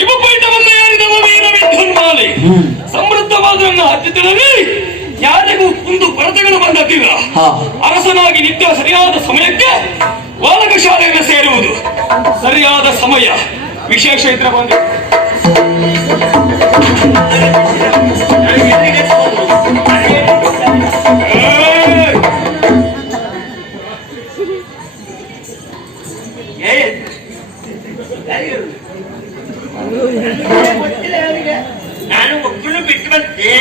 ಹಿಮಪೀಠವನ್ನು ಏರಿದವ ವೀರ ವಿದ್ಯುನ್ಮಾಲೆ ಸಮೃದ್ಧವಾದ ನನ್ನ ಹತ್ತಿರದಲ್ಲಿ ಯಾರಿಗೂ ಕುಂದು ಕೊರತೆಗಳು ಬಂದಿಲ್ಲ. ಅರಸನಾಗಿ ನಿತ್ಯ ಸರಿಯಾದ ಸಮಯಕ್ಕೆ ಬಾಲಕ ಶಾಲೆಯನ್ನು ಸೇರುವುದು ಸರಿಯಾದ ಸಮಯ. ವಿಶೇಷ ಇದ್ರ ಬಂದ ನಾನು ಒಬ್ಬಳು ಬಿಟ್ಟು ಬಂದೆ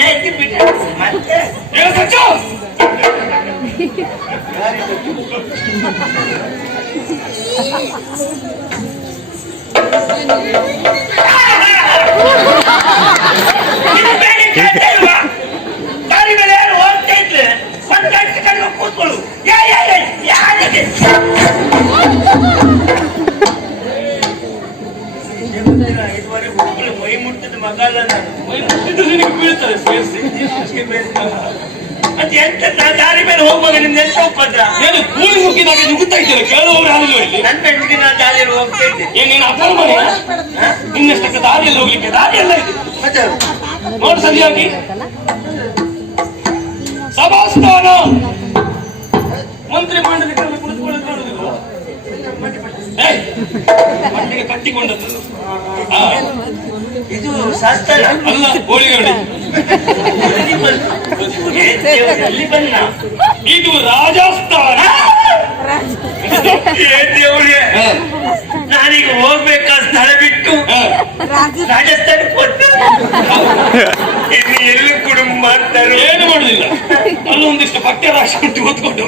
ಮತ್ತೆ ಬಾರಿ ಮೇಲೆ ಯಾರು ಹೋಗ್ತಾ ಇದ್ರೆ ಒಂದು ಕಡೆ ಕೂತ್ಕೊಳ್ಳು. ಇದುವರೆಗೆ ಒಬ್ಬಳು ಮೈ ಮುಟ್ಟಿದ ಮಗಲ್ಲ. ಮೈ ಮುಟ್ಟಿದ್ರೆ ನಿನಗೆ ಬೀಳ್ತಾರೆ ಸೇರಿಸಿ. ಮತ್ತೆ ಎಂತ ದಾರಿ ಮೇಲೆ ಹೋಗುವಾಗ ನಿಮ್ದು ಎಂತ ಉಪದ್ರ? ಏನು ಕೂಲಿ ಮುಗಿದಾಗ ನುಗ್ಗುತ್ತಾ ಇದ್ದೇನೆ, ಕೇಳುವವರು ಯಾರಿಲ್ಲ ಇಲ್ಲಿ. ನನ್ನ ಹೆಂಡತಿ ನಾನು ದಾರಿಯಲ್ಲಿ ಹೋಗ್ತಾ ಇದ್ದೆ. ನೀನು ಅಪರ ಮನೆ ನಿನ್ನಷ್ಟಕ್ಕೆ ದಾರಿಯಲ್ಲಿ ಹೋಗ್ಲಿಕ್ಕೆ ದಾರಿ ಎಲ್ಲ ಇದೆ. ಮತ್ತೆ ನೋಡು ಸರಿಯಾಗಿ ಸಭಾಸ್ಥಾನ ಮಂತ್ರಿ ಮಂಡಳಿಗಳಲ್ಲಿ ಕುಳಿತುಕೊಳ್ಳಲು ನೋಡುದಿಲ್ಲ. ಮಟ್ಟಿಗೆ ಕಟ್ಟಿಕೊಂಡದ್ದು ಇದು ಶಾಸ್ತ್ರ ಅಲ್ಲ, ಗೋಳಿಗರಡಿ. ಎಲ್ಲಿ ಬನ್ನ ಇದು ರಾಜಸ್ಥಾನ. ನಾನೀಗ ಹೋಗ್ಬೇಕಾದ ಸ್ಥಳ ಬಿಟ್ಟು ರಾಜಸ್ಥಾನಕ್ಕೆ ಹೋಗ್ತೇನೆ. ಎಲ್ಲೂ ಕುಟುಂಬ ಮಾಡ್ತಾರೆ, ಏನು ಮಾಡುದಿಲ್ಲ. ಅಲ್ಲೊಂದಿಷ್ಟು ಪಠ್ಯ ರಾಶಿ ಉಂಟು ಓದ್ಕೊಂಡು.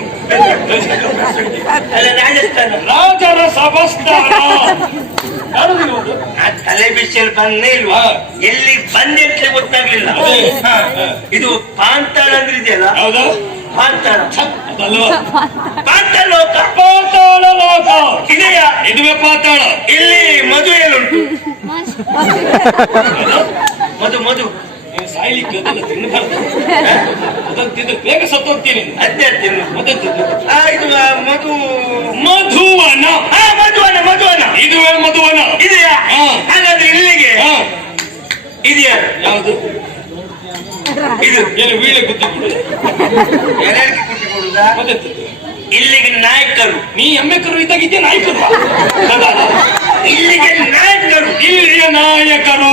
ಅಲ್ಲ ರಾಜಸ್ಥಾನ ರಾಜರ ಸಭಾಸ್ಥಾನ ಯಾರುದಿರುವುದು. ಆ ತಲೆ ಬಿಸಿಯಲ್ಲಿ ಬಂದೇ ಇಲ್ವಾ? ಎಲ್ಲಿ ಬಂದೆ ಅಂತ ಗೊತ್ತಾಗ್ಲಿಲ್ಲ. ಇದು ಪಾಂತಾಳ ಅಂದ್ರೆ ಇದೆಯಲ್ಲ, ಹೌದಾ? ಪಾಂತಾಳ ಅದಲ್ವಾ? ಪಾಂತಾಳ ಲೋಕ. ಪಾತಾಳ ಲೋಕ ಇದೆಯಾ? ಇದುವೇ ಪಾತಾಳ. ಇಲ್ಲಿ ಮದುವೆಯಲ್ಲುಂಟು ಮಧು ಮಧು. ಸಾಯ್ಲಿಕ್ಕೆ ಅದನ್ನು ತಿನ್ನಬಾರ್ದು. ಅದನ್ನು ತಿಂದ್ರೆ ಬೇಗ ಸತ್ತೋಗ್ತೀನಿ. ಅದೇ ತಿನ್ನು. ಮತ್ತೆ ಇದು ಮಧು ಮಧುವನ. ಮಧುವನ ಮಧುವನ. ಇದುವೇ ಮಧುವನ. ಇದೆಯಾ? ಹಾಗಾದ್ರೆ ಇಲ್ಲಿಗೆ ಇದೆಯಾ? ಯಾವುದು ಇದು ಏನು ವೀಳೆ ಕುತ್ತಿ ಕೊಡುದು? ಎಲ್ಲರಿಗೆ ಕುಟ್ಟಿ ಕೊಡುದಾ? ಮತ್ತೆ ಇಲ್ಲಿಗೆ ನಾಯಕರು. ನೀ ಎಮ್ಮೆಕರು ಇದ್ದಾಗಿದ್ದೆ ನಾಯಕರು. ಇಲ್ಲಿಗೆ ನಾಯಕರು. ಇಲ್ಲಿಯ ನಾಯಕರು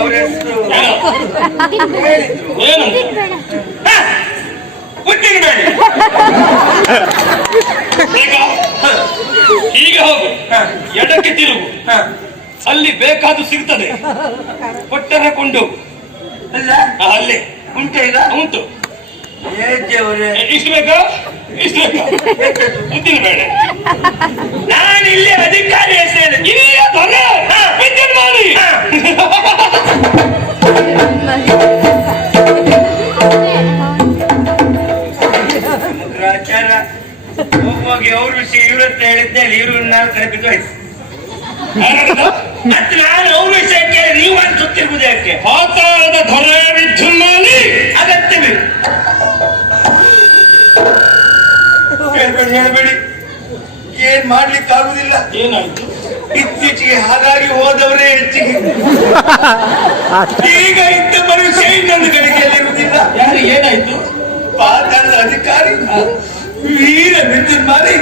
ಅವರ ಹೆಸರು ಏನಂತ ಹುಟ್ಟಿಗೆ ಬೇಡ. ಹೀಗೆ ಹೋಗು, ಎಡಕ್ಕೆ ತಿರುಗು, ಅಲ್ಲಿ ಬೇಕಾದ್ದು ಸಿಗ್ತದೆ, ಕೊಟ್ಟರೆ ಕೊಂಡು. ಅಲ್ಲ ಅಲ್ಲೇ ಉಂಟ ಈಗ ಉಂಟು. ದೇವರೇ, ಇಷ್ಟು ಬೇಕಾ? ಇಷ್ಟು ಬೇಕಾ? ಬುದ್ಧಿನ ಬೇಡ. ನಾನು ಇಲ್ಲಿ ಅಧಿಕಾರಿ ಹೆಸರು ಇಲ್ಲಿಯ ದೊರೆ ವಿದ್ಯುನ್ಮಾಲಿ. ಆಚಾರ ಹೋಗಿ ಅವ್ರ ವಿಷಯ ಇವ್ರತ್ರ ಹೇಳಿದ್ದೆ, ಇವ್ರು ನಾನು ಕಡೆ ಬಿದ್ದೋಯ್ತು. ಮತ್ತೆ ನಾನು ಅವ್ರ ವಿಷಯ ಕೇಳಿ ನೀವು ನಾನು ಸುತ್ತಿರ್ಬೋದು ಯಾಕೆ? ಪಾತಾಳದ ದೊರೆ ವಿದ್ಯುನ್ಮಾಲಿ ಅಗತ್ಯವಿಲ್ಲ. ಹೇಳ್ಬೇಡಿ, ಏನ್ ಮಾಡ್ಲಿಕ್ಕೆ ಆಗುದಿಲ್ಲ. ಏನಾಯ್ತು? ಇತ್ತೀಚೆಗೆ ಹಾಗಾಗಿ ಹೋದವರೇ ಹೆಚ್ಚಿಗೆ. ಈಗ ಇಂಥ ಮನುಷ್ಯ ಇನ್ನೊಂದು ಗಳಿಗೆಯಲ್ಲಿರುವುದಿಲ್ಲ. ಯಾರು ಏನಾಯ್ತು? ಪಾತಾಳದ ಅಧಿಕಾರಿ ವೀರ ವಿದ್ಯುನ್ಮಾಲಿ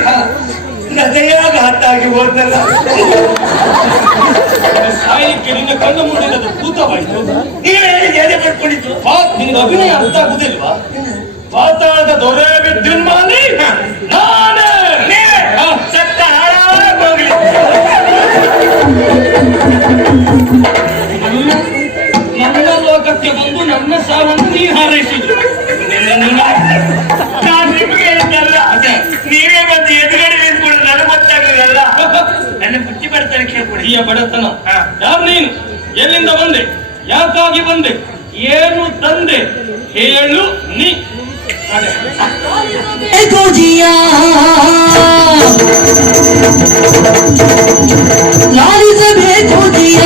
ಹೃದಯಾಘಾತಾಗಿ ಹೋದಲ್ಲ. ಸಾಯಲಿಕ್ಕೆ ನಿನ್ನ ಕಣ್ಣು ಮುಂದಿನದು ಭೂತವಾಯಿತು. ನೀವು ಹೇಳಿದ ಎದೆ ಪಡ್ಕೊಂಡಿತ್ತು. ನಿನ್ನ ಅಭಿನಯ ಅರ್ಥ ಆಗುದಿಲ್ವಾ? ಪಾತಾಳದ ದೊರೆ ವಿದ್ಯುನ್ಮಾಲಿ ನಾನೇ. ಸತ್ತ ಹಾಳಾಗೋಗ್ಲಿ. ನನ್ನ ಲೋಕಕ್ಕೆ ಬಂದು ನನ್ನ ಸಾವನ್ನು ನೀ ಹಾರೈಸಿದ್ರು. ನಾನು ನಿಮ್ಗೆ ಹೇಳಿದ್ದಲ್ಲ, ನೀವೇ ಬಂದು ಎದುರುಗಡೆ ನಿಂತ್ಕೊಂಡು ನನಗೆ ಗೊತ್ತಾಗ್ಲಿಲ್ಲ. ನನ್ನ ಬುದ್ಧಿ ಬಡತನ ಕೇಳ್ಕೊಡಿ. ಈ ಬಡತನ. ಯಾರು ನೀನು? ಎಲ್ಲಿಂದ ಬಂದೆ? ಯಾಕಾಗಿ ಬಂದೆ? ಏನು ತಂದೆ? ಹೇಳು ನೀ. ಲಾಲಿಸಬೇಕು ಜಿಯ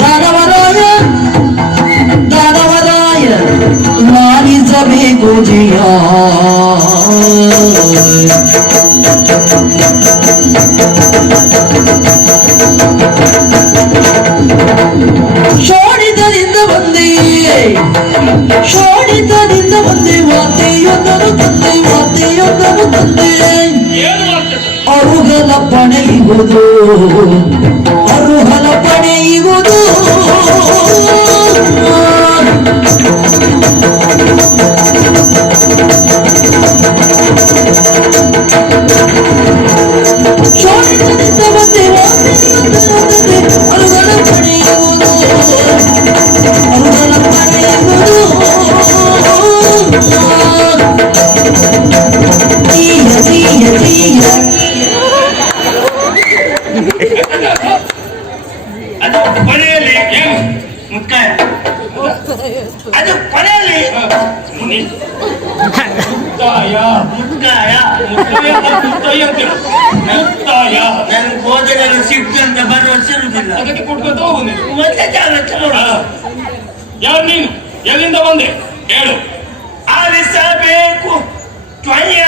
ದಾನವರಾಯ ದಾನವರಾಯ ಲಾಲಿಸಬೇಕು ಜಿಯ. ಶೋಣಿತದಿಂದ ಬಂದೆ ವಾರ್ತೆಯೊಂದನು ತಂದೆ ವಾರ್ತೆಯೊಂದನು ತಂದೆ ಏನು ಮಾಡ್ತದೆ? ಅರುಗಲ ಪಣೆಯುವುದು ಅರುಗಲ ಪಣೆಯುವುದು ಶೋಣಿತದಿಂದ ಬಂದೆ ವಾರ್ತೆಯೊಂದನು ತಂದೆ ಅರುಗಲ ಪಣೆಯುವುದು ಅರುಗಲ ಪಣೆಯುವುದು ತೀಯ ತೀಯ ತೀಯ ಅದು ಕೊನೆಯಲ್ಲಿ ಏನು? ಮುಕ್ತಾಯ. ಅದು ಕೊನೆಯಲ್ಲಿ ಮುಕ್ತಾಯ. ಮುಕ್ತಾಯ. ಮುಕ್ತಾಯ ಅಂತೀರ? ಮುಕ್ತಾಯ. ನನ್ಗೆ ಹೋದರೆ ಸಿಕ್ತು ಅಂತ ಭರವಸೆ ಇರುವುದಿಲ್ಲ. ಅದಕ್ಕೆ ಕೊಟ್ಕೊತ ಹೋಗು ನೀನು. ಮತ್ತೆ ಜಾಗ್ರತೆ ನೋಡು. ಯಾರು ನೀನು? ಎಲ್ಲಿಂದ ಬಂದೆ ಹೇಳು. ಆಲಿಸಬೇಕು ತ್ವಯ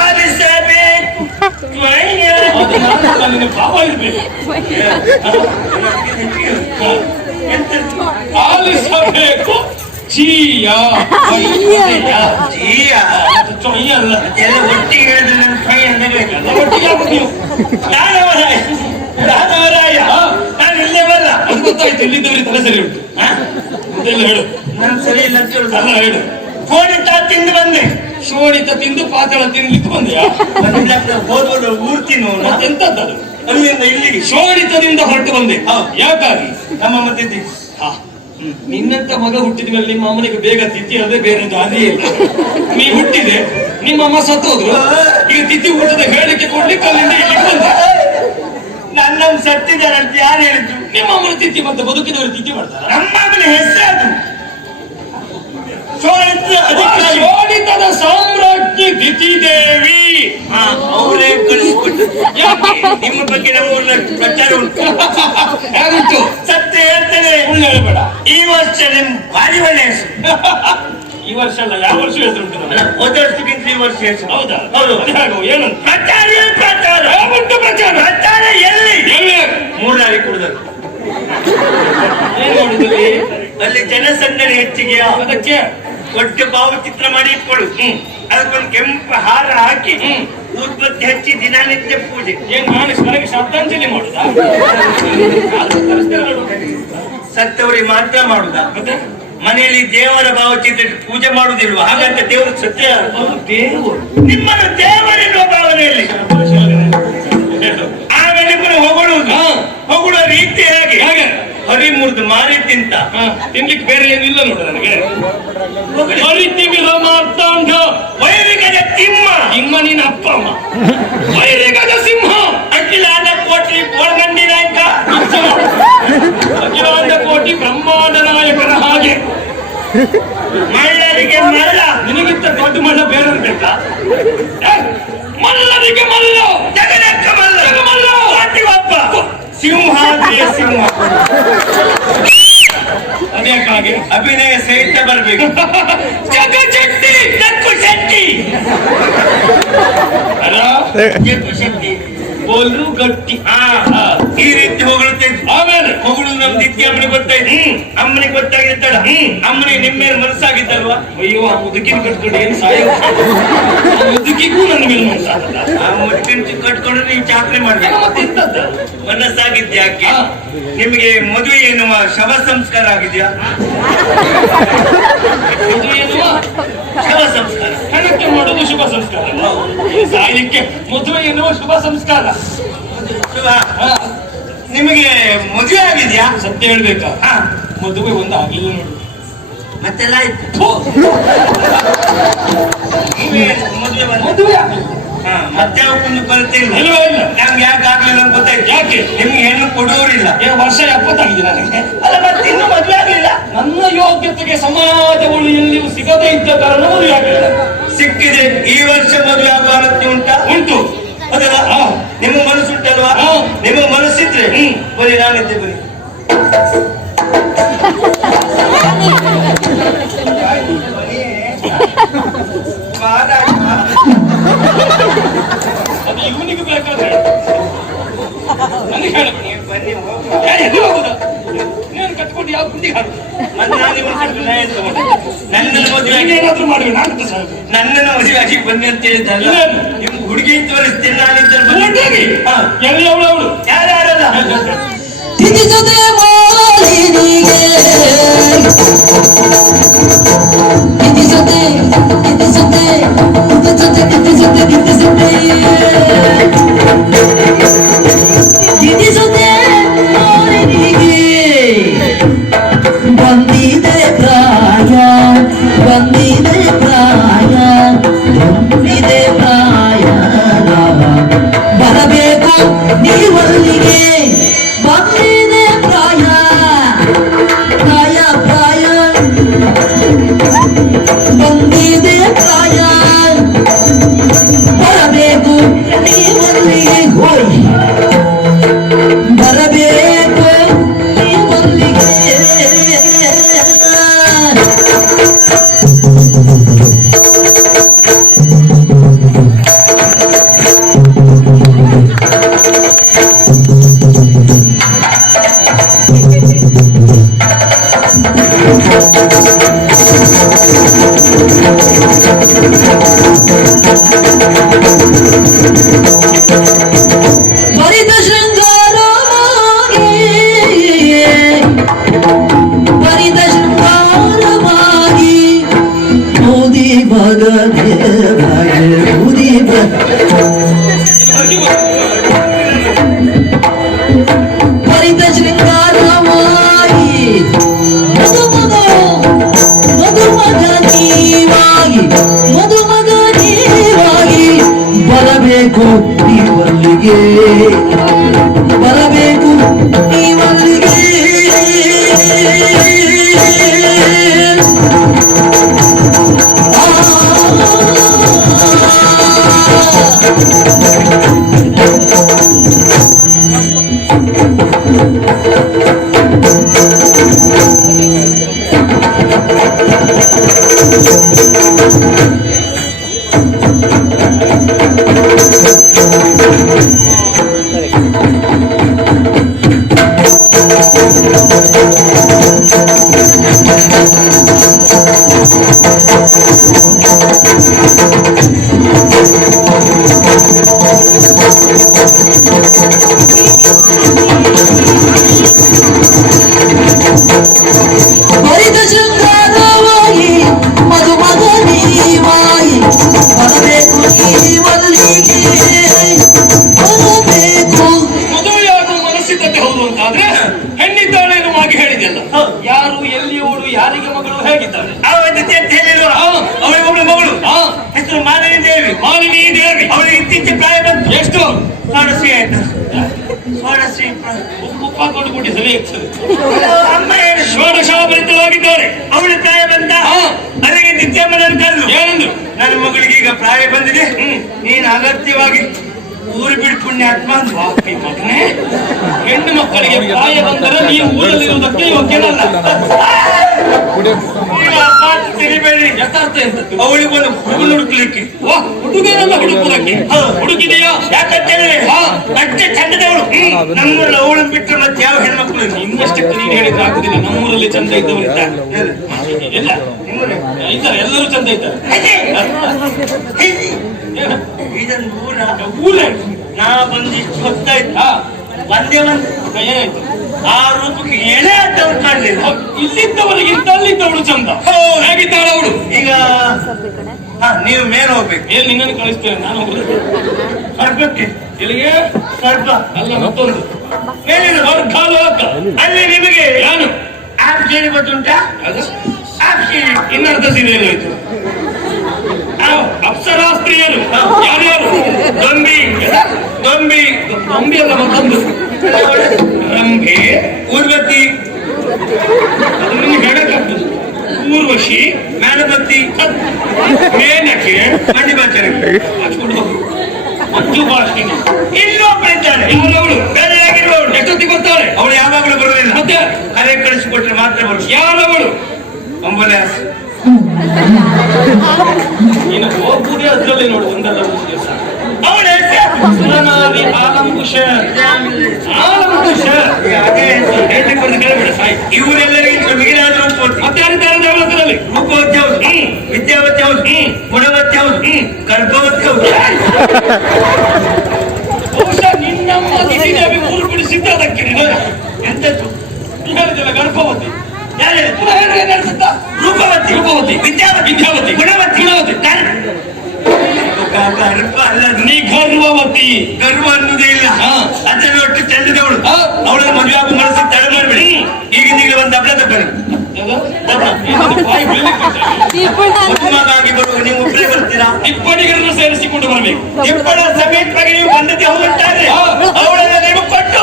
ಆಲಿಸಬೇಕು ತ್ವಯ. ನಿನ್ನ ಪಾಪ ಇರ್ಬೇಕು. ಆಲಿಸಬೇಕು ಚೀಯ ಜೀಯ ಚೊಯ್ಯ ಅಲ್ಲ. ಎಲ್ಲ ಒಟ್ಟಿಗೆ ಹೇಳಿದ್ರೆ ನನ್ನ ತ್ವಯ ಅನ್ನಬೇಕು. ಒಟ್ಟಿಗೆ ಹಾಕು ನೀವು. ನಾನವರಾಯ ನಾನವರಾಯ ನಾನು ಇಲ್ಲೇ ಬರಲ್ಲ. ಅದು ಗೊತ್ತಾಯ್ತು. ಇಲ್ಲಿದ್ದವರಿಗೆ ತಲೆ ಸರಿ ಉಂಟು. ಇದೆಲ್ಲ ಹೇಳು. ನಾನು ಸರಿ ಇಲ್ಲ ಅಂತ ಹೇಳುದು. ಅಲ್ಲ ಹೇಳು. ಕೋಣಿತ ತಿಂದು ಬಂದೆ. ಶೋಣಿತ ತಿಂದು ಪಾತಾಳ ತಿನ್ಲಿಕ್ಕೆ ಬಂದೆಯಾ? ಹೋದ ಊರ್ ತಿನ್ನೋಣ ಎಂತದ್ದು? ಅಲ್ಲಿಂದ ಇಲ್ಲಿಗೆ ಶೋಣಿತದಿಂದ ಹೊರಟು ಬಂದೆ. ಯಾಕಾಗಿ? ನಮ್ಮ ಮಧ್ಯೆ ಹಾ. ನಿನ್ನಂತ ಮಗ ಹುಟ್ಟಿದ ಮೇಲೆ ನಿಮ್ಮ ಅಮ್ಮನಿಗೆ ಬೇಗ ತಿಥಿ ಅಲ್ಲದೆ ಬೇರೆ ದಾರಿ ಇಲ್ಲ. ನೀ ಹುಟ್ಟಿದೆ, ನಿಮ್ಮ ಅಮ್ಮ ಸತ್ತೋದ್ರು. ಈಗ ತಿಥಿ ಊಟದ ಹೇಳಿಕೆ ಕೊಡ್ಲಿಕ್ಕೆ ಅಲ್ಲಿಂದ ಇಲ್ಲಿಗೆ ಬಂದೆ. ನನ್ನನ್ನು ಸತ್ತಿದ್ದಾರೆ ಅಂತ ಯಾರು ಹೇಳಿದ್ರು? ನಿಮ್ಮ ಅಮ್ಮನ ತಿಥಿ ಮತ್ತೆ ಬದುಕಿದವರು ತಿಥಿ ಮಾಡ್ತಾರ? ನಮ್ಮ ಅಮ್ಮನ ಹೆಸರು ಅದು ಶೋಣಿತದ ಸಾಮ್ರಾಜ್ಞಿ ದಿತಿ ದೇವಿ. ಅವರೇ ಕಳಿಸ್ಬಿಟ್ಟು ಯಾಕೆ? ನಿಮ್ಮ ಬಗ್ಗೆ ನಮ್ಮ ಊರಿನ ಪ್ರಚಾರ ಉಂಟು. ಯಾರುಂಟು? ಸತ್ಯ ಹೇಳ್ತೇನೆ. ಸುಳ್ಳು ಹೇಳಬೇಡ. ಈ ವರ್ಷ ನಿಮ್ ಭಾರಿ ಒಳ್ಳೆ ಹೆಸರು. ಈ ವರ್ಷ ಅಲ್ಲ, ಯಾವ ವರ್ಷ ಹೆಸರುಂಟು ಅಲ್ಲ, ಹೋದ ವರ್ಷಕ್ಕಿಂತ ಈ ವರ್ಷ ಹೆಸರು. ಹೌದಾ? ಹೌದು. ಅದು ಹೇಗೋ? ಏನಂತ ಪ್ರಚಾರ ಪ್ರಚಾರ ಯಾವಂಟು ಪ್ರಚಾರ? ಪ್ರಚಾರ ಎಲ್ಲಿ? ಎಲ್ಲಿ? ಮೂರಾರಿ ಕುಡಿದರು. ಏನ್ ಮಾಡಿದ್ರಿ? ಅಲ್ಲಿ ಜನಸಂದಣಿ ಹೆಚ್ಚಿಗೆಯ ಅದಕ್ಕೆ ದೊಡ್ಡ ಭಾವಚಿತ್ರ ಮಾಡಿ ಇಟ್ಕೊಳ್ಳು. ಅದಕ್ಕೊಂದು ಕೆಂಪು ಹಾರ ಹಾಕಿ ಉತ್ಪತ್ತಿ ಹಚ್ಚಿ ದಿನನಿತ್ಯ ಪೂಜೆ. ಏನ್ ನಾನು ನನಗೆ ಶ್ರದ್ಧಾಂಜಲಿ ಮಾಡುದಾ? ಸತ್ತವರಿಗೆ ಮಾತ್ರ ಮಾಡುದಾ? ಮತ್ತೆ ಮನೆಯಲ್ಲಿ ದೇವರ ಭಾವಚಿತ್ರ ಇಟ್ಟು ಪೂಜೆ ಮಾಡುದಿಲ್ವಾ? ಹಾಗಂತ ದೇವರು ಸತ್ಯ ದೇವರು ನಿಮ್ಮನ್ನು ದೇವರೆನ್ನುವ ಭಾವನೆಯಲ್ಲಿ ಆಮೇಲೆ ಹೊಗಳುವುದು. ಹೊಗಳುವ ರೀತಿ ಹೇಗೆ? ಹೇಗೆ? ಹರಿಮುರ್ದು ಮಾರಿ ತಿಂತ ತಿನ್ಲಿಕ್ಕೆ ಬೇರೆ ಏನಿಲ್ಲ ನೋಡು ನನಗೆ. ಹರಿತಿವಿರ ಮಾರ್ತಾಂಡ ವೈರಿಗದ ತಿಮ್ಮ. ನಿಮ್ಮ ನಿನ್ನ ಅಪ್ಪ ಅಮ್ಮ ವೈರಿಗದ ಸಿಂಹ. ಅಖಿಲಾಂಡ ಕೋಟಿ ಗೋಳ್ಗಂಡಿ ನಾಯಕ. ಅಖಿಲಾಂಡ ಕೋಟಿ ಬ್ರಹ್ಮಾಂಡ ನಾಯಕನ ಹಾಗೆ. ಮಳ್ಳರಿಗೆ ಮಲ್ಲ. ನಿನಗಿಂತ ದೊಡ್ಡ ಮಳ್ಳ ಬೇರೆ ಬೇಕಾ? ಮಲ್ಲನಿಗೆ ಮಲ್ಲ, ಜಗದಕ್ಕ ಮಲ್ಲ. ಮಲ್ಲ ಕೋಟಿಗೊಬ್ಬ ಸಿಂಹಾದ್ರಿಯ ಸಿಂಹ. ಅದ್ಯಾಕಾಗೆ? ಅಭಿನಯ ಸಹಿತ ಬರಬೇಕು. ಜಗಜಟ್ಟಿ ಜಕ್ಕು ಶೆಟ್ಟಿ. ಅಲ್ಲ ಜಕ್ಕು ಶೆಟ್ಟಿ ಬೋಲು ಗಟ್ಟಿ. ಈ ರೀತಿ ಹೊಗಳುತ್ತೆ. ಆಮೇಲೆ ಹೊಗಳು ನಮ್ ದಿತ್ತಿ ಅಮ್ಮನಿಗೆ ಗೊತ್ತಾಯ್ತು. ಅಮ್ಮನಿಗೆ ಗೊತ್ತಾಗಿರ್ತಾಳ. ಅಮ್ಮನಿಗೆ ನಿಮ್ಮ ಮೇಲೆ ಮನಸ್ಸಾಗಿದ್ದಲ್ವಾ? ಅಯ್ಯೋ, ಆ ಮುದುಕಿನ ಕಟ್ಕೊಂಡು ಏನು ಸಾಯ? ಮುದುಕಿಗೂ ನನ್ನ ಮೇಲೆ ಮನಸ್ಸಾಗಲ್ಲ. ಆ ಮುದುಕಿನ ಕಟ್ಕೊಂಡು ನೀವು ಚಾಕ್ರಿ ಮಾಡ್ಬೇಕು. ಮತ್ತೆ ಎಂತದ್ದು? ಮನಸ್ಸಾಗಿದ್ದ ಯಾಕೆ? ನಿಮಗೆ ಮದುವೆ ಎನ್ನುವ ಶವ ಸಂಸ್ಕಾರ ಆಗಿದ್ಯಾ? ಮದುವೆ ಎನ್ನುವ ಶವ ಸಂಸ್ಕಾರ. ಹೆಣಕ್ಕೆ ಮಾಡೋದು ಶುಭ ಸಂಸ್ಕಾರ. ಸಾಯಲಿಕ್ಕೆ ಮದುವೆ ಎನ್ನುವ ಶುಭ ಸಂಸ್ಕಾರ. ಶುಭ. ನಿಮಗೆ ಮದುವೆ ಆಗಿದ್ಯಾ? ಸತ್ಯ ಹೇಳ್ಬೇಕಾ? ಮದುವೆ ಒಂದು ಆಗಿಲ್ಲ ನೋಡು. ಮತ್ತೆಲ್ಲ ಆಯ್ತು. ಥು. ಮದುವೆ ಬಂದ ಮದುವೆ ಆಗಿಲ್ಲ. ಮತ್ತೆ ಅವಕ್ಕೊಂದು ಕೊರತೆ ಇಲ್ಲ. ಇಲ್ವೇ ಇಲ್ಲ. ನಮ್ಗೆ ಯಾಕೆ ಆಗ್ಲಿಲ್ಲ ಅಂತ ಗೊತ್ತಾಯ್ತು. ಯಾಕೆ? ನಿಮ್ಗೆ ಹೆಣ್ಣು ಕೊಡುವವರಿಲ್ಲ. ವರ್ಷ 70 ಆಗಿದೆ ನನಗೆ. ಅಲ್ಲ, ಮತ್ತೆ ಇನ್ನೂ ಮದುವೆ ಆಗ್ಲಿಲ್ಲ. ನನ್ನ ಯೋಗ್ಯತೆಗೆ ಸಮಾಜಗಳು ಎಲ್ಲಿಯೂ ಸಿಗದೇ ಇದ್ದ ಕಾರಣ ಮದುವೆ ಆಗಲಿಲ್ಲ. ಸಿಕ್ಕಿದೆ. ಈ ವರ್ಷ ಮದುವೆ ಆಗುವ ಅಗತ್ಯ ಉಂಟಾ? ಉಂಟು. ಹೌದಲ್ಲ? ನಿಮ್ಮ ಮನಸ್ಸುಂಟಲ್ವಾ? ನಿಮ್ಮ ಮನಸ್ಸಿದ್ರೆ ಬನ್ನಿ, ನಾನಿದ್ದೆ ಬನ್ನಿ. ಅದು ಇವನಿಗೆ ಬೇಕಾದ್ರೆ ನನಗೆ ಹೇಳಬೇಡಿ. ಬನ್ನಿ, ಎಲ್ಲಿ ಹೋಗುದ? ನೀನು ಕಟ್ಕೊಂಡು ಯಾವ ಕುಂದಿಗೆ ಹಾಡು ನನ್ನನ್ನು ಮದುವೆ ಆಗಿ ಏನಾದ್ರೂ ಮಾಡುವೆ ನಾನು ಸರ್ ನನ್ನನ್ನು ಮದುವೆ ಆಗಿ ಬನ್ನಿ ಅಂತ ಹೇಳಿದ್ದಲ್ಲ ನಿಮ್ಗೆ ಹುಡುಗಿ ತೋರಿಸ್ತೀನಿ ನಾನಿದ್ದಲ್ಲಿ ಎಲ್ಲಿ ಅವಳು ಯಾರಲ್ಲ ತಿಥಿ ಜೊತೆ ಮಾಲಿನಿಗೆ ತಿಥಿ ಜೊತೆ ತಿಥಿ ಜೊತೆ ತಿಥಿ ಜೊತೆ ತಿಥಿ ಜೊತೆ ತಿಥಿ ಜೊತೆ ತಿಥಿ ಜೊತೆ ಮಾಲಿನಿಗೆ ಬಂದಿದೆ ಪ್ರಾಯ ಬಂದಿದೆ ಪ್ರಾಯ ಬಂದಿದೆ ಪ್ರಾಯ ಬರಬೇಕು ನೀವಲ್ಲಿಗೆ ಬಂದಿದೆ ಪ್ರಾಯ ಪ್ರಾಯ ಪ್ರಾಯ ಬಂದಿದೆ ಪ್ರಾಯ ಬರಬೇಕು ನೀವಲ್ಲಿಗೆ ಹೋಯ್ ಬರಬೇಕು ನೀವಲ್ಲಿಗೆ ಬರಿದ ಶೃಂಗಾರವಾಗಿ ಬರಿದ ಶೃಂಗಾರವಾಗಿ ಮೋದಿ ಬಗದೆ ಮೋದಿ ಬರಿದ ಶೃಂಗಾರವಾಗಿ ಮಧುಮಗ ನೀವಾಗಿ ಮಧುಮಗ ನೀವಾಗಿ ಬರಬೇಕು ನೀವಲ್ಲಿಗೆ ಬರಬೇಕು ನೀವಲ್ಲಿಗೆ ಬರಿದ ಶೃಂಗಾರವಾಗಿ ಮಧುಮಗ ನೀವಾಗಿ ಬರಬೇಕು ನೀವಲ್ಲಿಗೆ ಬರಬೇಕು ಮದುವೆಯಾಗುವ ಮನಸ್ಸಿದ್ದತೆ ಹೌದು ಅಂತಾದ್ರೆ ಹೆಣ್ಣಿದ್ದಾಳೆ ಎನ್ನುವಾಗಿ ಹೇಳಿದೆಲ್ಲ ಯಾರು ಎಲ್ಲಿಯವಳು ಯಾರಿಗೆ ಮಗಳು ಹೇಗಿದ್ದಾಳೆ ಅವಳಿಗೊಬ್ಬಳು ಮಗಳು ಹೆಸರು ಮಾಲಿನಿ ದೇವಿ ಮಾಲಿನಿ ದೇವಿ ಅವಳಿಗೆ ಇತ್ತೀಚೆ ಪ್ರಾಯ ಬಂತು ಎಷ್ಟು ಷೋಡಶಿ ಆಯ್ತು ಷೋಡಶಿ ಉಪ್ಪ ಕೊಂಡು ಕೊಟ್ಟು ಸರಿ ಅಮ್ಮ ಏನು ಷೋಡಶಾಭರಿತವಾಗಿದ್ದಾರೆ ಅವಳು ಪ್ರಾಯ ಬಂದ ಅದಕ್ಕೆ ನಿತ್ಯಮ್ಮನ ಕಲ್ಲು ಏನಂದ್ರು ನನ್ನ ಮಗಳಿಗೆ ಈಗ ಪ್ರಾಯ ಬಂದಿದೆ ನೀನು ಅಗತ್ಯವಾಗಿ ಊರು ಬಿಡು ಪುಣ್ಯಾತ್ಮ ಪಾಪಿ ಮಗನೇ ಹೆಣ್ಣು ಮಕ್ಕಳಿಗೆ ಪ್ರಾಯ ಬಂದರೆ ನೀವು ಊರಲ್ಲಿರುವುದಕ್ಕೆ ಯೋಗ್ಯನಲ್ಲ ತಿಳಿಬೇಡಿ ಯಥಾರ್ಥ ಎಂತದ್ದು ಅವಳಿಗೆ ಒಂದು ಹುಡುಗನ ಹುಡುಕ್ಲಿಕ್ಕೆ ಹುಡುಗನೆಲ್ಲ ಹುಡುಕುದಕ್ಕೆ ಹುಡುಕಿದೆಯಾ ಯಾಕಂತ ಹೇಳಿದ್ರೆ ಅಷ್ಟೇ ಚಂದದವಳು ನಮ್ಮೂರಲ್ಲಿ ಅವಳು ಬಿಟ್ಟರೆ ಮತ್ತೆ ಯಾವ ಹೆಣ್ಮಕ್ಳು ಇಲ್ಲ. ಇನ್ನಷ್ಟಕ್ಕೆ ನೀನು ಹೇಳಿದ್ರೆ ಆಗುದಿಲ್ಲ ನಮ್ಮೂರಲ್ಲಿ ಚಂದ ಇದ್ದವರಿದ್ದಾರೆ ಎಲ್ಲ ಇದ್ದಾರೆ ಎಲ್ಲರೂ ಚಂದ ಇದ್ದಾರೆ ಇದೊಂದು ಊರ ಊರೇ ನಾ ಬಂದಿಷ್ಟು ಹೊತ್ತಾಯ್ತು ಒಂದೇ ಒಂದು ಏನಾಯ್ತು ಆ ರೂಪಕ್ಕೆ ಎಳೆ ಅಂತವ್ರು ಕಾಣಲಿಲ್ಲ ಇಲ್ಲಿದ್ದವರಿಗಿಂತ ಅಲ್ಲಿದ್ದವಳು ಚಂದ ಹೇಗಿದ್ದಾಳೆ ಅವಳು ಈಗ ನೀವು ಮೇಲೆ ಹೋಗ್ಬೇಕು ಏನು ನಿನ್ನನ್ನು ಕಳಿಸ್ತೇನೆ ನಾನು ಹೋಗುದು ಸ್ವರ್ಗಕ್ಕೆ ಇಲ್ಲಿಗೆ ಸ್ವರ್ಗ ಅಲ್ಲ ಮತ್ತೊಂದು ಮೇಲಿನ ಸ್ವರ್ಗಾಲೋಕ ಅಲ್ಲಿ ನಿಮಗೆ ಏನು ಆಪ್ ಸೇರಿ ಗೊತ್ತುಂಟಾ ಅದು ಆಪ್ ಸೇರಿ ಇನ್ನರ್ಧ ಸೀರಿಯಲ್ ಆಯ್ತು ಅಪ್ಸರಾಸ್ತ್ರೀಯರು ಯಾರ್ಯಾರು ದೊಂಬಿ ದೊಂಬಿ ದೊಂಬಿ ಅಲ್ಲ ಮತ್ತೊಂದು ರಂಭೆ ಊರ್ವತಿ ಅದನ್ನು ಹೇಳಕ್ಕಾಗ್ತದೆ ಊರ್ವಶಿ ಮೇಣಬತ್ತಿ ಮೇನಕೆ ಮಂಡಿಬಾಚನೆ ಹಚ್ಕೊಂಡು ಹೋಗು ಮಂಜು ಭಾಷಿಣಿ ಇನ್ನೊಬ್ಬಳಿದ್ದಾಳೆ ಯಾರವಳು ಬೇರೆಯಾಗಿರುವವಳು ಎಷ್ಟೊತ್ತಿಗೆ ಬರ್ತಾಳೆ ಅವಳು ಯಾವಾಗಲೂ ಬರುವುದಿಲ್ಲ ಮತ್ತೆ ಕರೆ ಕಳಿಸಿಕೊಟ್ರೆ ಮಾತ್ರ ಬರುವುದು ಯಾರವಳು ಅಂಬುಲೆನ್ಸ್ ನೀನು ಹೋಗುವುದೇ ಅದರಲ್ಲಿ ನೋಡು ಒಂದಲ್ಲ ಒಂದು ದಿವಸ ಅವಳು ಸುರನಾರಿ ಆಲಂಕುಶ ಆಲಂಕುಶ ಹೇಳ್ಲಿಕ್ಕೆ ಬಂದು ಕೇಳಬೇಡ ಸಾಯಿ. ಇವರೆಲ್ಲರಿಗಿಂತ ಮಿಗಿಲಾದ್ರು ಪೂರ್ತಿ. ಮತ್ತೆ ಯಾರಿದ್ದಾರೆ ದೇವಲೋಕದಲ್ಲಿ? ರೂಪವತಿ ಹೌದು, ವಿದ್ಯಾವತಿ ಹೌದು, ಗುಣವತಿ ಹೌದು, ಗರ್ಭವತಿ ಹೌದು. ಬಹುಶಃ ನಿನ್ನಮ್ಮ ದಿದಿದೇವಿ ಊರು ಬಿಡಿಸಿದ್ದೆ ಅದಕ್ಕೆ ನೀನು. ಎಂತದ್ದು ನೀ ಹೇಳಿದೆಲ್ಲ ಗರ್ಭವತಿ. ಯಾರು ಹೇಳಿದ್ದು? ಪುನಃ ಏನು ಹೇಳಿಸುತ್ತ? ರೂಪವತಿ, ರೂಪವತಿ, ವಿದ್ಯಾವತಿ, ಗುಣವತಿ, ಗರ್ಭ ಅಲ್ಲ, ನೀ ಗರ್ವವತಿ. ಗರ್ವ ಅನ್ನೋದೇ ಇಲ್ಲ. ಹಾ. ಅಜ್ಜನ ಒಟ್ಟು ಚಂದದವಳು. ಹಾ. ಅವಳನ್ನು ಮದುವೆ ಆಗೋ ಮನಸ್ಸಿಗೆ ತಡ ಮಾಡಬೇಡಿ. ಈಗಿಂದೀಗಲೇ ಒಂದು ಹಬ್ಬ ತಪ್ಪಿ ಬಾಯಿ ಬೆಳಿಲಿಕ್ಕೆ ಮದುವಾಗಿ ಬರುವಾಗ ನೀವು ಒಬ್ಬರೇ ಬರ್ತೀರಾ? ಇಬ್ಬರಿಗರನ್ನು ಸೇರಿಸಿಕೊಂಡು ಬರಬೇಕು. ಇಬ್ಬರ ಸಮೇತವಾಗಿ ನೀವು ಬಂದದ್ದು ಹೋಗುತ್ತಾರೆ. ಹಾ. ಅವಳನ್ನ ನೀವು ಕೊಟ್ಟು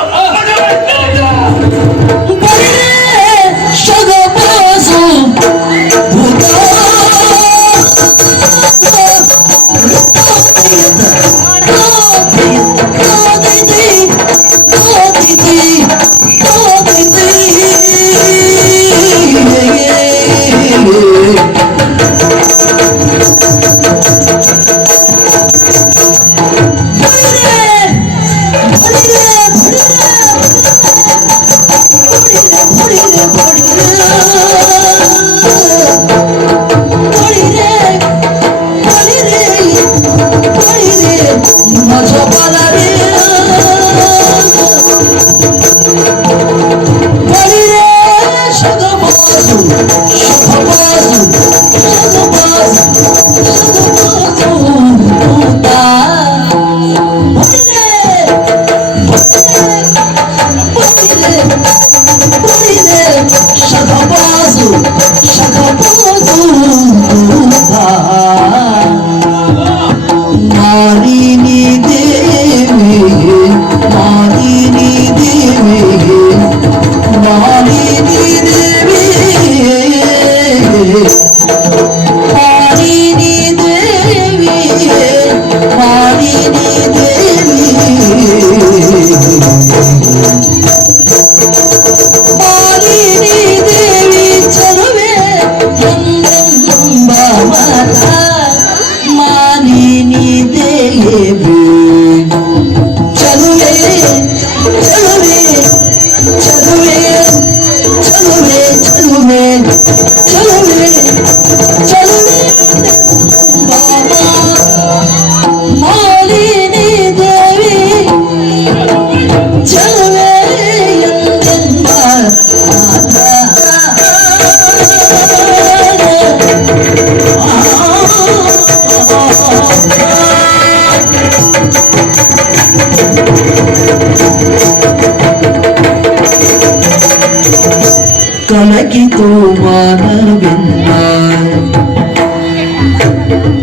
ಕಲಕಿತು ಮಾನವಿಲ್ಲ,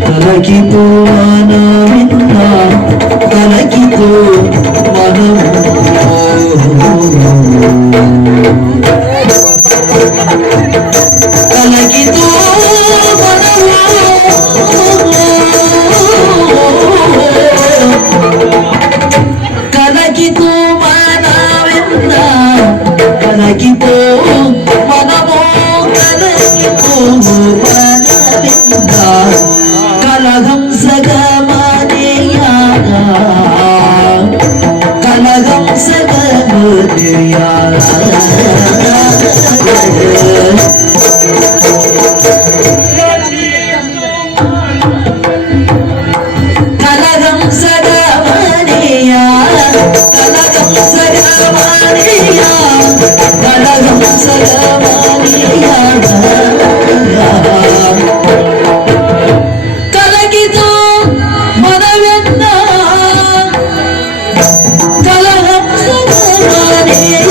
ಕಲಕಿತು ಮಾನವಿಲ್ಲ, ಕಲಕಿತು ಮನವಿಲ್ಲ. ಕಲಕಿತು ಕಲಕಿತು ಮಾನವಿಲ್ಲ, ಕಲಕಿತು ಮನವೋ, ಕಲಕಿತು ಮನವಿಲ್ಲ. ಕಲಹಂಸ ಗಮನೆಯ, ಕಲಹಂಸ ಗಮನೆಯ. ಕಲಹಂಸ ಗಮನೆಯ, ಕಲಹಂಸ ಗಮನೆಯ, ಕಲಹಂಸ ಗಮನೆಯ. ಕಲಕಿತು ಮನವೆನ್ನ, ಕಲಹಂಸ ಗಮನೆಯ,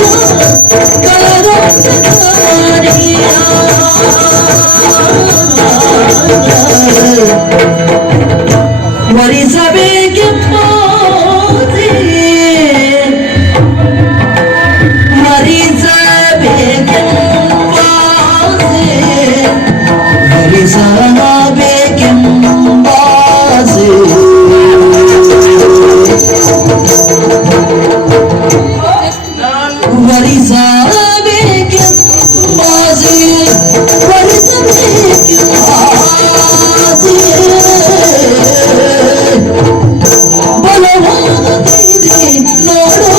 ಕಲಹಂಸ ಗಮನೆಯ. ವರಿಸಬೇಕೆಂಬುದೇ, ವರಿಸಬೇಕೆಂಬಾಸೆ, ವರಿಸಬೇಕೆಂಬಾಸೆ. ವರಿಸಬೇಕೆಂಬಾಸೆ, ವರಿಸಬೇಕೆಂಬಾಸೆ. ಬಲವಾದ ನೋಡೋ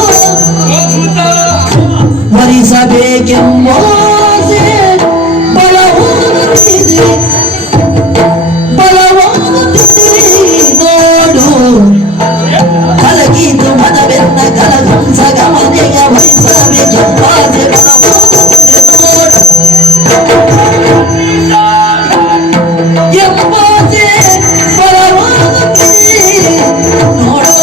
ಎಂಬಾಸೆ ಬಲವಾಗುತ್ತಿದೆ ನೋಡು ಕಲಗಿದು ಮನವೆನ್ನ ಕಲಗಂಸ ಗಮನೆಯ ವಹಿಸಬೇಕೆಂಬಾಸೆ ಬಲವಾಗುತ್ತಿದೆ ನೋಡು ಎಂಬಾಸೆ ಬಲವಾಗುತ್ತಿದೆ ನೋಡು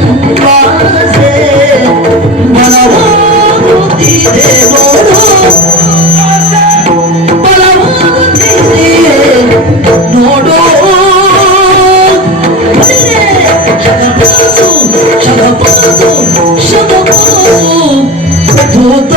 ವರಿಸಬೇಕೆಂಬಾಸೆ ಬಲವಾಗುತ್ತಿದೆ ನೋಡು ಬಲವಾಗುತ್ತಿದೆ ನೋಡು ಶತಪಾಸು ಶತಪಾಸು ಶತಪಾಸು ಭೂತ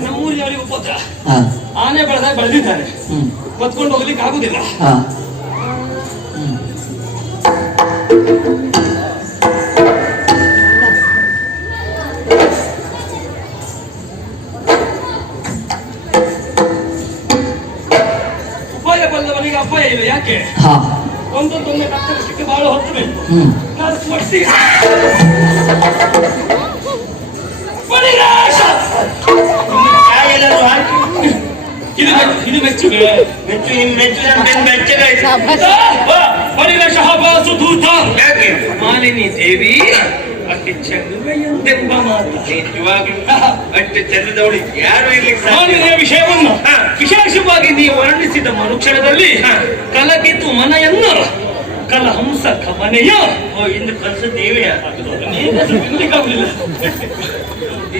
ನಮ್ಮೂರಿನವರಿಗೆ ಉಪದ್ರ ಆನೆ ಬೆಳೆದಾಗ ಬೆಳೆದಿದ್ದಾರೆ ಬತ್ಕೊಂಡು ಹೋಗ್ಲಿಕ್ಕೆ ಆಗುದಿಲ್ಲ. ಉಪಾಯ ಬಲ್ಲವನಿಗೆ ಅಪಾಯ ಇಲ್ಲ. ಯಾಕೆ ಒಂದೊಂದೊಮ್ಮೆ ಕತ್ತರಿಸಲಿಕ್ಕೆ ಬಹಳ ಹೊತ್ತು ಬೇಕು. ನಾನು ಒಟ್ಟಿಗೆ ಇದು ಮೆಚ್ಚುಗೆ ಮೆಚ್ಚು ಮೆಚ್ಚು ಮೆಚ್ಚುಗೆ ಪರಿವೇಶ ಬಾಸು ದೂತ ಮಾಲಿನಿ ದೇವಿ ಅತಿ ಚೆಲುವೆಯಂತೆಂಬ ಮಾತು. ನಿಜವಾಗ್ಲೂ ಅಷ್ಟು ಚಂದದವಳು ಯಾರು ಇರ್ಲಿಕ್ಕೆ ಸಾಧ್ಯ? ಮಾಲಿನಿಯ ವಿಷಯವನ್ನು ವಿಶೇಷವಾಗಿ ನೀವು ವರ್ಣಿಸಿದ ಮರುಕ್ಷಣದಲ್ಲಿ ಕಲಕಿತು ಮನೆಯನ್ನು ಕಲಹಂಸ ಕಮನೆಯ ಇನ್ನು ಕಲ್ಸ ದೇವಿಯ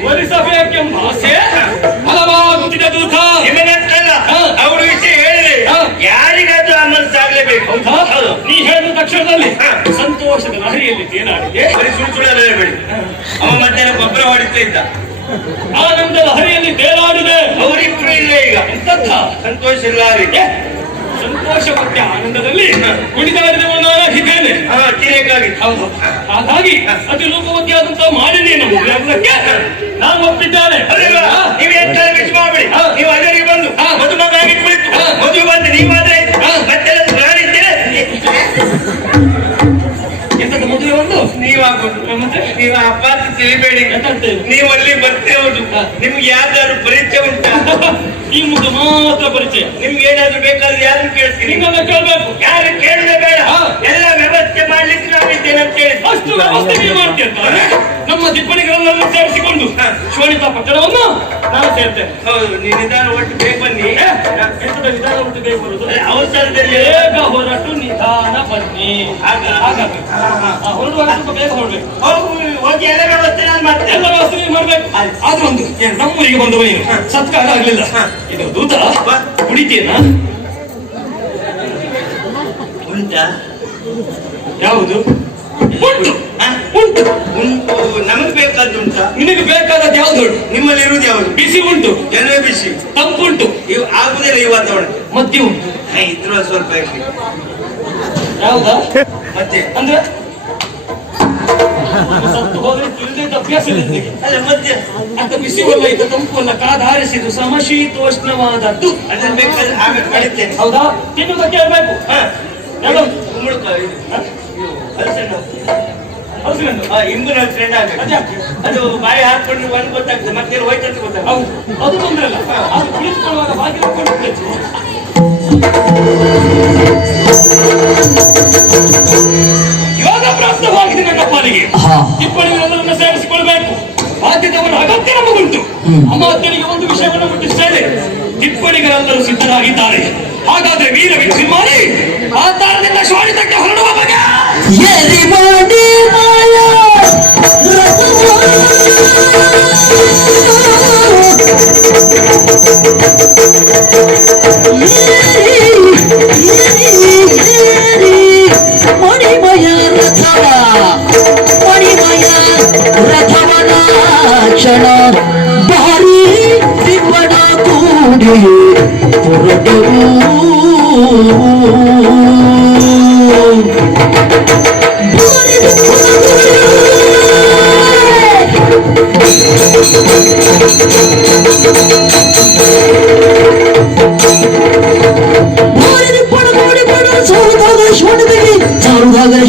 ವರಿಸಬೇಕೆಂಬ ಆಸೆ ಫಲವಾಗುತ್ತಿದೆ ದೂತ. ನಿಮಗಂತಲ್ಲ ಅವರು ವಿಷಯ ಹೇಳಿದೆ ಯಾರಿಗಾದ್ರೂ ಆ ಮನಸ್ಸಾಗ್ಲೇಬೇಕು. ನೀ ಹೇಳಿದ ತಕ್ಷಣದಲ್ಲಿ ಸಂತೋಷದ ಲಹರಿಯಲ್ಲಿ ತೇಲಾಡಿದೆ. ಬರೀ ಸುಳ್ಳು ಸುಳ್ಳಲ್ಲ ಹೇಳ್ಬೇಡಿ. ಅವ ಮಧ್ಯಾಹ್ನ ಗೊಬ್ಬರ ಹೊಡಿತಾ ಇದ್ದ. ಆನಂದ ಲಹರಿಯಲ್ಲಿ ತೇಲಾಡಿದೆ. ಅವರಿಬ್ರು ಇಲ್ಲ ಈಗ. ಎಂತದ್ದ ಸಂತೋಷ ಇಲ್ಲ ಅವರಿಗೆ. ಸಂತೋಷ ಮತ್ತೆ ಆನಂದದಲ್ಲಿ ಕುಣಿದಾಡಿದವನು ನಾನಾಗಿದ್ದೇನೆ. ತಿರೇಕಾಗಿ ಹೌದು. ಹಾಗಾಗಿ ಅತಿ ರೂಪವತಿಯಾದಂತಹ ಮಾಲಿನಿಯನ್ನು ಮದುವೆ ಆಗುವುದಕ್ಕೆ ನಾನು ಒಪ್ಪಿದ್ದೇನೆ. ನೀವು ಎಂತ ಮಿಸ್ ಮಾಡ್ಬೇಡಿ. ನೀವು ಅದರಿಗೆ ಬಂದು ಮದುಮಗ ಆಗಿ ಕುಳಿತು ಮದುವೆ ಬಂದು ನೀವಾದ್ರೆ ಮತ್ತೆಲ್ಲ ನಾನಿದ್ದೇನೆ. ಎಂತದ್ದು ಮದುವೆ ಒಂದು ನೀವಾಗುದು ಮತ್ತೆ ನೀವು ಅಪಾರ್ಥ ತಿಳಿಬೇಡಿ. ನೀವು ಅಲ್ಲಿ ಬರ್ತೇ ಹೌದು. ನಿಮ್ಗೆ ಯಾವ್ದಾದ್ರು ಪರಿಚಯ ಉಂಟಾ? ಈ ಮುಖ ಮಾತ್ರ ಪರಿಚಯ. ನಿಮ್ಗೆ ಏನಾದ್ರು ಬೇಕಾದ್ರೆ ಯಾರು ಕೇಳ್ತೀರಿ? ನಿಮ್ಮನ್ನ ಕೇಳ್ಬೇಕು. ಯಾರು ಕೇಳಿದ್ರೆ ಬೇಡ. ಎಲ್ಲ ವ್ಯವಸ್ಥೆ ಮಾಡ್ಲಿಕ್ಕೆ ನಾವಿದ್ದೇನೆ ಅಂತ ಹೇಳಿ ಅಷ್ಟು ವ್ಯವಸ್ಥೆ ನೀವು ಮಾಡ್ತಿರ್ತಾರೆ. ನಮ್ಮ ತಿಪ್ಪಣಿಗಳೆಲ್ಲರೂ ಸೇರಿಸಿಕೊಂಡು ಶೋಣಿತ ಪಟ್ಟಣವನ್ನು ನಾನು ಸೇರ್ತೇನೆ. ಹೌದು. ನೀವು ನಿಧಾನ ಒಟ್ಟು ಬೇಗ ಬನ್ನಿ. ಎಂತದ ನಿಧಾನ ಒಟ್ಟು ಬೇಗ ಬರುದು? ಅವಸರದಲ್ಲಿ ಬೇಗ ಹೊರಟು ನಿಧಾನ ಬನ್ನಿ. ಹಾಗಾಗಿ ಹೊರಡುವಾಗ ಸ್ವಲ್ಪ ಬೇಗ ಹೊರಡ್ಬೇಕು. ಹೋಗಿ ಎಲ್ಲ ವ್ಯವಸ್ಥೆ ನಾನು ಮಾಡ್ತೇನೆ. ಎಲ್ಲ ವ್ಯವಸ್ಥೆ ನೀವು ಮಾಡ್ಬೇಕು. ಆದ್ರೂ ಒಂದು ನಮ್ಮೂರಿಗೆ ಬಂದವ ಏನು ಸತ್ಕಾರ ಆಗ್ಲಿಲ್ಲ. ಇದು ದೂತ ಕುಡಿತೇನಾ? ಉಂಟಾ? ಯಾವುದು ಉಂಟು? ಉಂಟು ಉಂಟು. ನಮಗೆ ಬೇಕಾದ್ದು ಉಂಟಾ? ನಿನಗೆ ಬೇಕಾದದ್ದು ಯಾವ್ದು? ನಿಮ್ಮಲ್ಲಿ ಇರುವುದು ಯಾವುದು? ಬಿಸಿ ಉಂಟು, ಎಲ್ಲವೇ ಬಿಸಿ. ತಂಪುಂಟು, ಇವು ಆಗುದಿಲ್ಲ ಈ ವಾತಾವರಣ. ಮದ್ಯ ಉಂಟು. ಇದ್ರು ಸ್ವಲ್ಪ ಇರ್ಲಿ. ಯಾವ್ದಾ ಮತ್ತೆ ಅಂದ್ರೆ ಸತ್ತು ಹೋದ್ರೆ ತಿಳಿದ ಅಭ್ಯಾಸ ಇಲ್ಲ ನಿನಗೆ. ಅಲ್ಲ ಮಧ್ಯ ಅಂತ ಬಿಸಿವಲ್ಲ ಇದು ತಂಪಲ್ಲ ಕಾದಾರಿಸಿದು ಸಮಶೀತೋಷ್ಣವಾದದ್ದು. ಅದನ್ನ ಬೇಕಾದ್ರೆ ಆಗ ಕಳಿತೇನೆ. ಹೌದಾ? ತಿನ್ನುವುದಕ್ಕೆ ಹೇಳ್ಬೇಕು. ಕುಂಬಳಕ ಹಲಸಣ್ಣು ಹಲಸಿನಣ್ಣು ಇಂಬು ಹಲಸಣ್ಣ ಆಗ್ಬೇಕು. ಅದು ಬಾಯಿ ಹಾಕೊಂಡು ಒಂದು ಗೊತ್ತಾಗ್ತದೆ. ಮತ್ತೆ ಹೋಯ್ತು ಅಂತ ಗೊತ್ತಾಗ್ತದೆ. ಹೌದು, ಅದು ತೊಂದ್ರೆ ಇಲ್ಲ. ಅದು ಕುಳಿತುಕೊಳ್ಳುವಾಗ ಬಾಗಿಲು ಹಾಕೊಂಡು ಇವಾಗ ಪ್ರಾಪ್ತವಾಗಿದೆ ನನ್ನ ಪಾಲಿಗೆ. ಟಿಪ್ಪಣಿಗಳನ್ನು ಸೇರಿಸಿಕೊಳ್ಬೇಕು. ಬಾಧ್ಯತೆಯವರ ಅಗತ್ಯ ನಮಗುಂಟು. ಅಮಾತ್ಯನಿಗೆ ಒಂದು ವಿಷಯವನ್ನು ಮುಟ್ಟಿಸ್ತೇನೆ. ಟಿಪ್ಪಣಿಗಳೆಲ್ಲರೂ ಸಿದ್ಧರಾಗಿದ್ದಾರೆ. ಹಾಗಾದ್ರೆ ವೀರ ವಿಕ್ರಮಾನಿ ಆ ತಾಳದಿಂದ ಶೋಣಿತಕ್ಕೆ ಹೊರಡುವ ಬಗ್ಗೆ ಮಣಿಮಯ ರಥವ ಮಣಿಮಯ ರಥವನ ಕ್ಷಣ ಭಾರಿ ದಿವ್ವನ ಕೂಡಿ ಹೊರಟರು.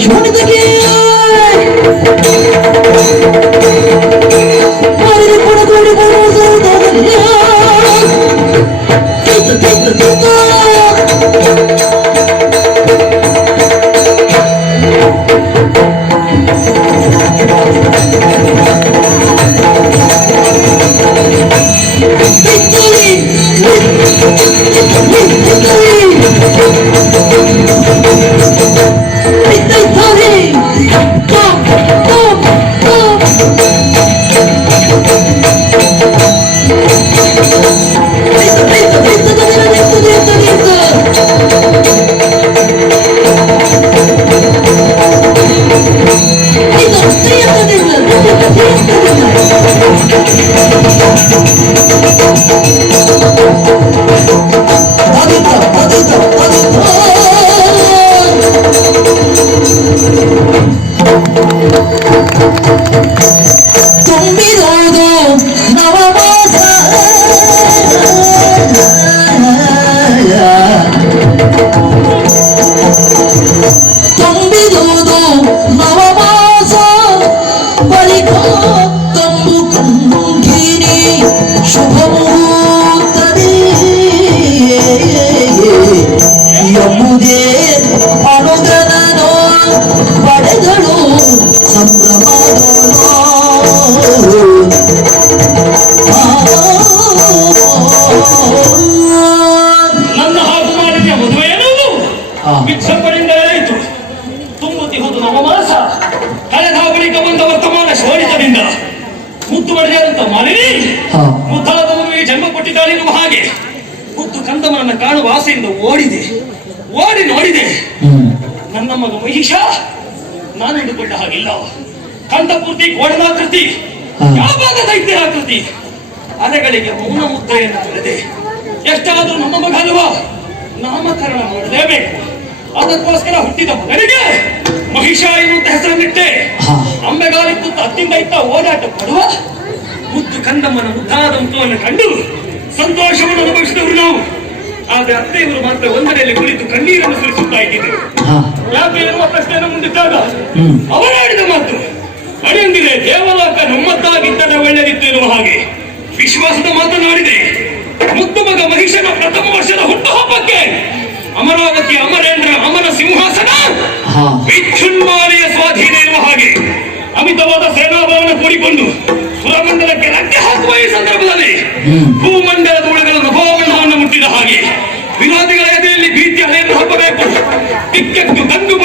ಶೋಣಿತಗೆ Stop! ಪಡೆಯಿಂದ ಏನಾಯಿತು ತುಂಬುತ್ತಿಹುದು ನಮ್ಮ ಮಾಸ ಕಳೆದ ಬಳಿಕ ಬಂದ ವರ್ತಮಾನ ಶೋಣಿತದಿಂದ ಮುದ್ದು ಪಡೆದಂತ ಮಾಲಿನಿ ಮುದ್ದಾದ ಮಗುವಿಗೆ ಜನ್ಮ ಕೊಟ್ಟಿದ್ದಾಳೆನ್ನುವ ಹಾಗೆ ಮುದ್ದು ಕಂದಮ್ಮನನ್ನ ಕಾಣುವ ಆಸೆಯಿಂದ ಓಡಿ ನೋಡಿದೆ ನನ್ನ ಮಗ ಮಹಿಷ ನಾನು ಹಿಡಿದುಕೊಂಡ ಹಾಗಿಲ್ಲ ಕಂದ ಪೂರ್ತಿ ಗೋಡನಾಕೃತಿ ಯಾವಾಗ ದೈತ್ಯರಾಕೃತಿ ಅರೆಗಳಿಗೆ ಮೌನ ಮುದ್ರೆಯನ್ನು ತೊಳೆದೆ ಎಷ್ಟಾದ್ರೂ ನಮ್ಮ ಮಗ ಅಲ್ವಾ ನಾಮಕರಣ ಮಾಡಲೇಬೇಕು ಅದಕ್ಕೋಸ್ಕರ ಹುಟ್ಟಿದ ಮಗನಿಗೆ ಮಹಿಷ ಎನ್ನುವಂತ ಹೆಸರನ್ನಿಟ್ಟೆ ಅಂಬೆಗಾಲಿತ್ತು ಅತ್ತಿಂದ ಇತ್ತ ಓಡಾಟ ಪಡುವ ಮುದ್ದು ಕಂದಮ್ಮನ ಮುದ್ದಾದ ಮುಖವನ್ನು ಕಂಡು ಸಂತೋಷವನ್ನು ಅನುಭವಿಸಿದವರು ನಾವು ಆದ್ರೆ ಅತ್ತೆಯವರು ಮಾತ್ರ ಒಂದನೆಯಲ್ಲಿ ಕುಳಿತು ಕಣ್ಣೀರನ್ನು ಸುರಿಸುತ್ತಾ ಇದ್ದಿದ್ದರು ಯಾಕೆ ಎನ್ನುವ ಪ್ರಶ್ನೆಯನ್ನು ಮುಂದಿಟ್ಟಾಗ ಅವರಾಡಿದ ಮಾತು ಅಡಿಯಂದಿದೆ ದೇವಲೋಕ ನಮ್ಮದ್ದಾಗಿದ್ದರೆ ಒಳ್ಳೆದಿತ್ತು ಎನ್ನುವ ಹಾಗೆ ವಿಶ್ವಾಸದ ಮಾತನಾಡಿದೆ ಮುದ್ದು ಮಗ ಮಹಿಷನ ಪ್ರಥಮ ವರ್ಷದ ಹುಟ್ಟುಹಬ್ಬಕ್ಕೆ ಅಮರಾವತಿ ಅಮರೇಂದ್ರ ಅಮರ ಸಿಂಹಾಸನ ವಿಚ್ಛುನ್ಮಾಲಿಯ ಸ್ವಾಧೀನ ಎನ್ನುವ ಹಾಗೆ ಅಮಿತವಾದ ಸೇನಾಭಾವನ ಕೂಡಿಕೊಂಡು ಸುರಮಂಡಲಕ್ಕೆ ಲಗ್ಗೆ ಹಾಕುವ ಈ ಸಂದರ್ಭದಲ್ಲಿ ಭೂಮಂಡಲದ ಉಳಗಳ ನಭೋಮಂಡಲವನ್ನು ಮುಟ್ಟಿದ ಹಾಗೆ ವಿರೋಧಿಗಳ ಎದೆಯಲ್ಲಿ ಭೀತಿ ಅಲೆಯನ್ನು ಹಬ್ಬಬೇಕು ಟಿಕ್ಕೆಟ್ಟು ಗಂಡು